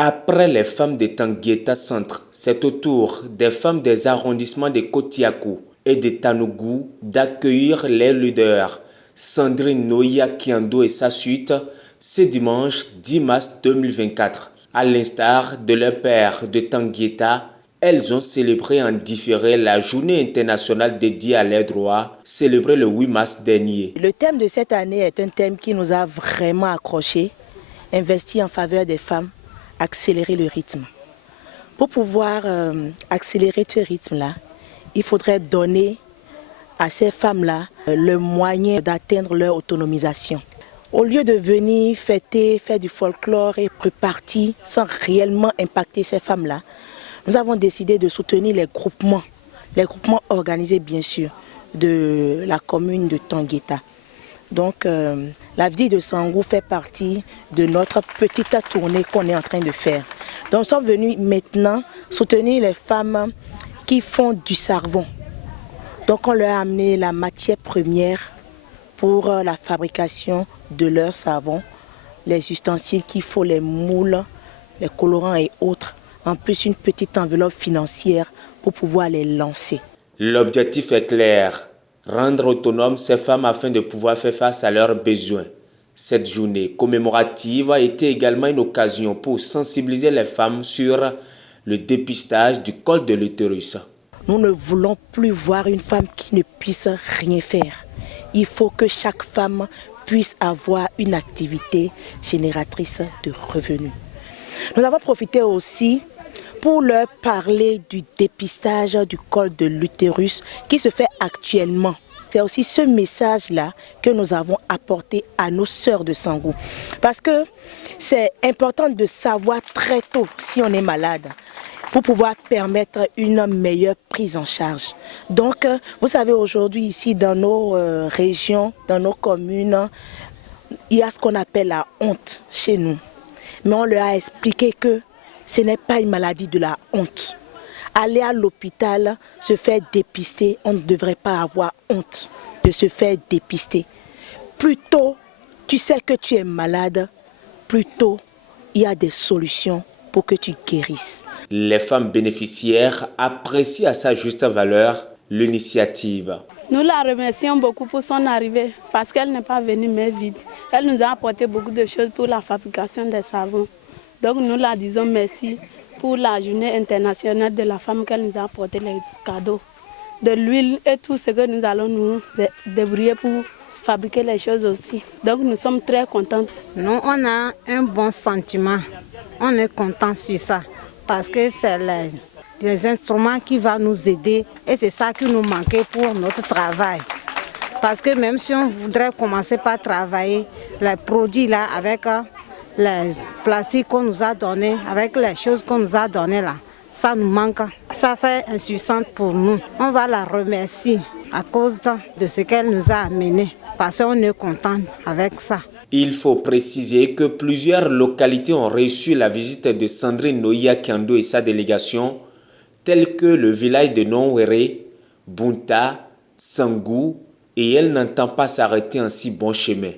Après les femmes de Tanguieta Centre, c'est au tour des femmes des arrondissements de Kotiako et de Tanougou d'accueillir les leaders Sandrine Noya Kiando et sa suite ce dimanche 10 mars 2024. À l'instar de leur père de Tanguieta, elles ont célébré en différé la journée internationale dédiée à leurs droits, célébrée le 8 mars dernier. Le thème de cette année est un thème qui nous a vraiment accrochés, investi en faveur des femmes, accélérer le rythme. Pour pouvoir accélérer ce rythme-là, il faudrait donner à ces femmes-là le moyen d'atteindre leur autonomisation. Au lieu de venir fêter, faire du folklore et repartir sans réellement impacter ces femmes-là, nous avons décidé de soutenir les groupements organisés bien sûr de la commune de Tanguieta. Donc la ville de Sangou fait partie de notre petite tournée qu'on est en train de faire. Donc nous sommes venus maintenant soutenir les femmes qui font du savon. Donc on leur a amené la matière première pour la fabrication de leur savon, les ustensiles qu'il faut, les moules, les colorants et autres. En plus une petite enveloppe financière pour pouvoir les lancer. L'objectif est clair, rendre autonomes ces femmes afin de pouvoir faire face à leurs besoins. Cette journée commémorative a été également une occasion pour sensibiliser les femmes sur le dépistage du col de l'utérus. Nous ne voulons plus voir une femme qui ne puisse rien faire. Il faut que chaque femme puisse avoir une activité génératrice de revenus. Nous avons profité aussi pour leur parler du dépistage du col de l'utérus qui se fait actuellement. C'est aussi ce message-là que nous avons apporté à nos sœurs de Sangou. Parce que c'est important de savoir très tôt si on est malade pour pouvoir permettre une meilleure prise en charge. Donc, vous savez, aujourd'hui, ici, dans nos régions, dans nos communes, il y a ce qu'on appelle la honte chez nous. Mais on leur a expliqué que ce n'est pas une maladie de la honte. Aller à l'hôpital, se faire dépister, on ne devrait pas avoir honte de se faire dépister. Plus tôt tu sais que tu es malade, plus tôt il y a des solutions pour que tu guérisses. Les femmes bénéficiaires apprécient à sa juste valeur l'initiative. Nous la remercions beaucoup pour son arrivée parce qu'elle n'est pas venue main vide. Elle nous a apporté beaucoup de choses pour la fabrication des savons. Donc nous la disons merci pour la journée internationale de la femme qu'elle nous a apporté les cadeaux. De l'huile et tout ce que nous allons nous débrouiller pour fabriquer les choses aussi. Donc nous sommes très contents. Nous, on a un bon sentiment. On est content sur ça parce que c'est les instruments qui vont nous aider et c'est ça qui nous manquait pour notre travail. Parce que même si on voudrait commencer par travailler, les produits là avec les plastiques qu'on nous a donnés, avec les choses qu'on nous a données là, ça nous manque. Ça fait insuffisant pour nous. On va la remercier à cause de ce qu'elle nous a amené parce qu'on est content avec ça. Il faut préciser que plusieurs localités ont reçu la visite de Sandrine Noya Kiando et sa délégation, telles que le village de Nonwere, Bunta, Sangou, et elle n'entend pas s'arrêter en si bon chemin.